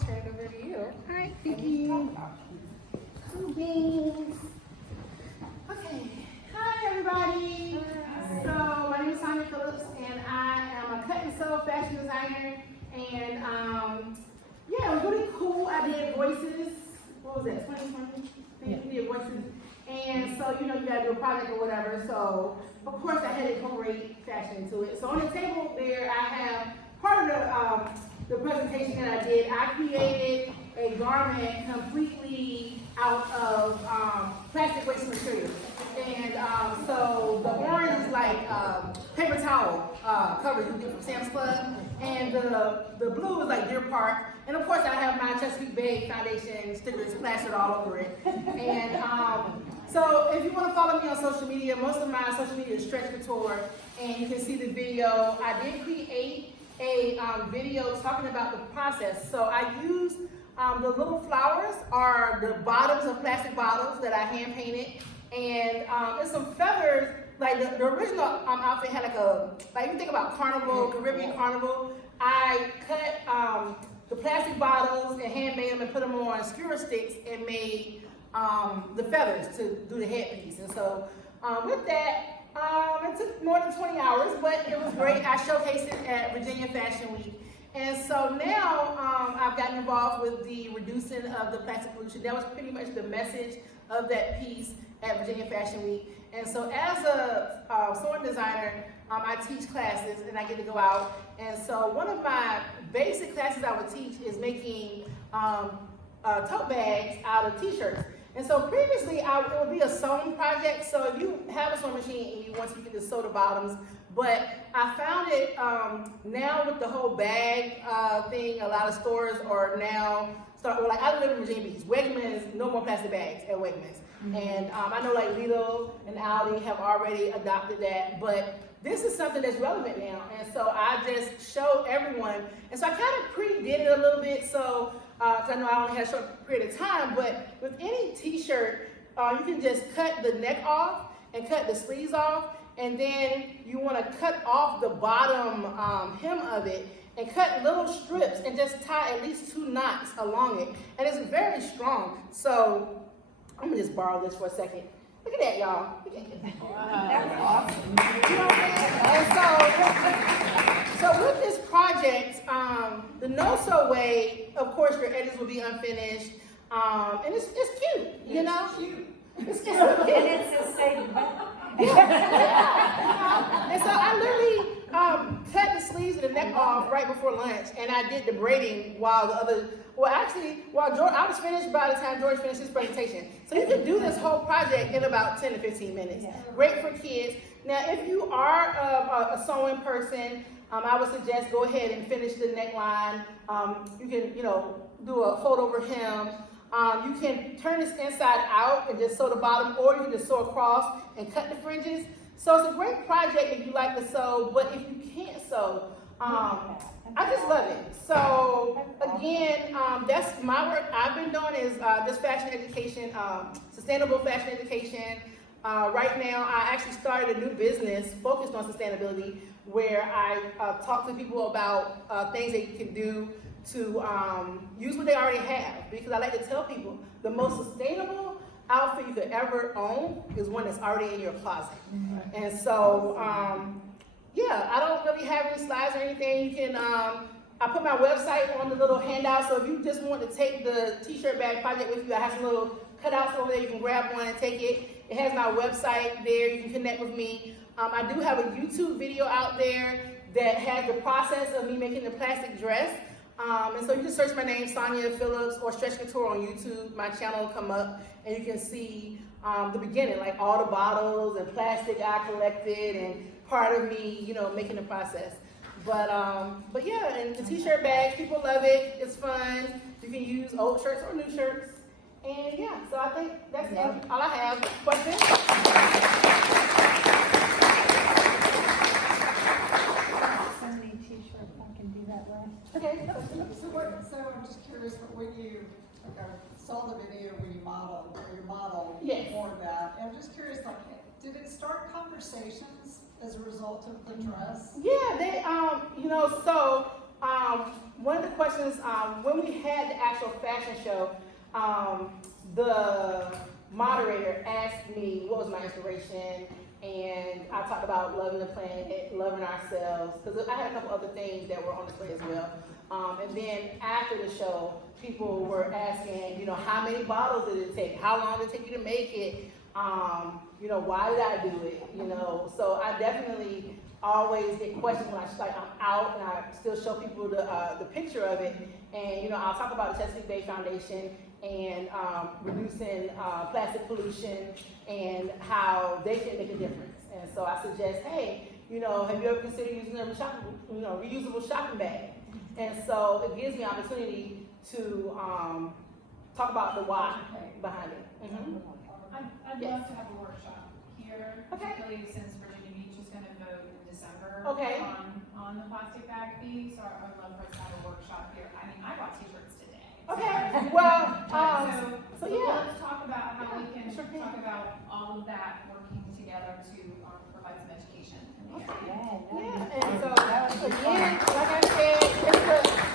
turn it over to you. All right, thank you. Cool beans. Okay, hi everybody. So my name is Sonya Phillips, and I am a cut and sew fashion designer. And yeah, it was really cool. I did voices. What was that? 2020? We did voices. And so, you know, you gotta do a project or whatever. So, of course, I had to incorporate fashion into it. So on the table there, I have part of the presentation that I did. I created a garment completely out of plastic waste material. And so the orange is like paper towel cover you get from Sam's Club. And the blue is like Deer Park. And of course I have my Chesapeake Bay Foundation stickers plastered all over it. And so if you want to follow me on social media, most of my social media is Stretch Couture. And you can see the video. I did create a video talking about the process. So I used the little flowers are the bottoms of plastic bottles that I hand painted. And there's some feathers, like the original outfit had like you think about Carnival, Caribbean Carnival. I cut the plastic bottles and hand made them and put them on skewer sticks and made the feathers to do the headpiece. And so with that, it took more than 20 hours, but it was great. I showcased it at Virginia Fashion Week. And so now I've gotten involved with the reducing of the plastic pollution. That was pretty much the message of that piece at Virginia Fashion Week. And so as a sewing designer, I teach classes and I get to go out. And so one of my basic classes I would teach is making tote bags out of t-shirts. And so previously it would be a sewing project. So if you have a sewing machine and you want to, you can just sew the bottoms. But I found it now with the whole bag thing, a lot of stores are now like I live in Virginia Beach. Wegmans, no more plastic bags at Wegmans. And I know like Lidl and Aldi have already adopted that, but this is something that's relevant now. And so I just show everyone. And so I kind of pre-did it a little bit, so because I know I only had a short period of time, but with any t-shirt, you can just cut the neck off and cut the sleeves off, and then you want to cut off the bottom hem of it and cut little strips and just tie at least 2 knots along it. And it's very strong. So I'm gonna just borrow this for a second. Look at that, y'all. Wow, that's awesome. You know what I'm saying? And so with this project, the no-sew way, of course, your edges will be unfinished. And it's cute, you know? It's cute. It's cute. And it's a statement. And so I literally cut the sleeves and the neck off right before lunch, and I did the braiding while the other, while George, I was finished by the time George finished his presentation. So you can do this whole project in about 10 to 15 minutes. Yeah. Great for kids. Now, if you are a sewing person, I would suggest go ahead and finish the neckline. You can, do a fold over hem. You can turn this inside out and just sew the bottom, or you can just sew across and cut the fringes. So it's a great project if you like to sew, but if you can't sew, I just love it. So again, that's my work. I've been doing is just fashion education, sustainable fashion education. Right now, I actually started a new business focused on sustainability, where I talk to people about things that you can do to use what they already have. Because I like to tell people the most sustainable outfit you could ever own is one that's already in your closet. Mm-hmm. And so, yeah, I don't really have any slides or anything. You can, I put my website on the little handout, so if you just want to take the t-shirt bag project with you, I have some little cutouts over there. You can grab one and take it. It has my website there. You can connect with me. I do have a YouTube video out there that has the process of me making the plastic dress. And so you can search my name, Sonya Phillips, or Stretch Couture on YouTube. My channel will come up, and you can see the beginning, like all the bottles and plastic I collected, and part of me, making the process. But yeah, and the t-shirt bag, people love it. It's fun. You can use old shirts or new shirts. And yeah, so I think that's all I have. Questions? So many t-shirts I can do that way. Okay. So I'm just curious, but when you saw the video when you modeled, or you modeled Yes. more of that, and I'm just curious, did it start conversations as a result of the dress? Yeah, they, so one of the questions, when we had the actual fashion show, the moderator asked me what was my inspiration, and I talked about loving the planet, loving ourselves, because I had a couple other things that were on display as well. And then after the show, people were asking, how many bottles did it take? How long did it take you to make it? Why did I do it? So I definitely always get questions when I'm out, and I still show people the picture of it. And I'll talk about the Chesapeake Bay Foundation and reducing plastic pollution and how they can make a difference. And so I suggest, hey, have you ever considered using a reusable shopping bag? And so it gives me opportunity to talk about the why behind it. Mm-hmm. I'd love to have a workshop here, particularly since Virginia Beach is going to vote in December on the plastic bag fee. So I would love for us to have a workshop here. I mean, I bought t-shirts today. Okay. Well, so let's talk about how we can talk about all of that working together to provide some education in the area. Yeah, and so again, like I said, just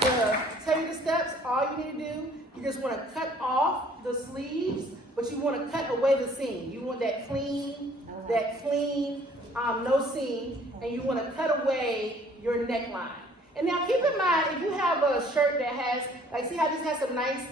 to tell you the steps, all you need to do, you just want to cut off the sleeves, but you want to cut away the seam. You want that clean, no seam, and you want to cut away your neckline. And now keep in mind, if you have a shirt that has, see how this has some nice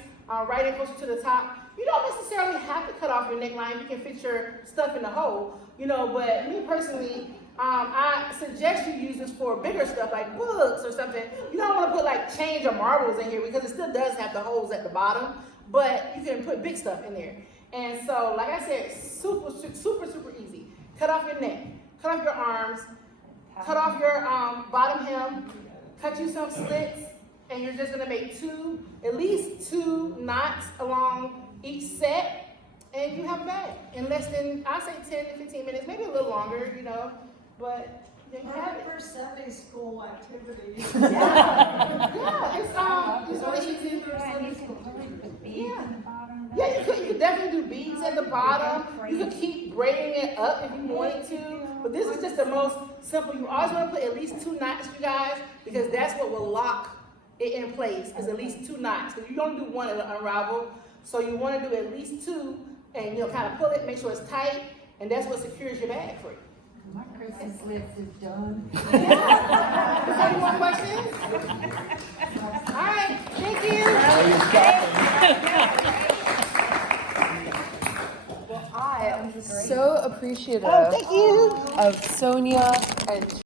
writing closer to the top, you don't necessarily have to cut off your neckline. You can fit your stuff in the hole, but me personally, I suggest you use this for bigger stuff like books or something. You don't want to put change or marbles in here because it still does have the holes at the bottom, but you can put big stuff in there. And so, like I said, super, super, super easy. Cut off your neck, cut off your arms, cut off your bottom hem, cut you some slits, and you're just gonna make at least two knots along each set, and you have a bag in less than, I say 10 to 15 minutes, maybe a little longer, but there you have it. For Sunday school activities. It's really easy. Yeah, you could definitely do beads at the bottom. You could keep braiding it up if you wanted to, but this is just the most simple. You always want to put at least 2 knots, you guys, because that's what will lock it in place, is at least 2 knots. If you don't do one, it'll unravel. So you want to do at least 2, and kind of pull it, make sure it's tight, and that's what secures your bag for you. My Christmas list is done. Any more questions? All right, thank you. Well, I am so appreciative Thank you. of Sonya and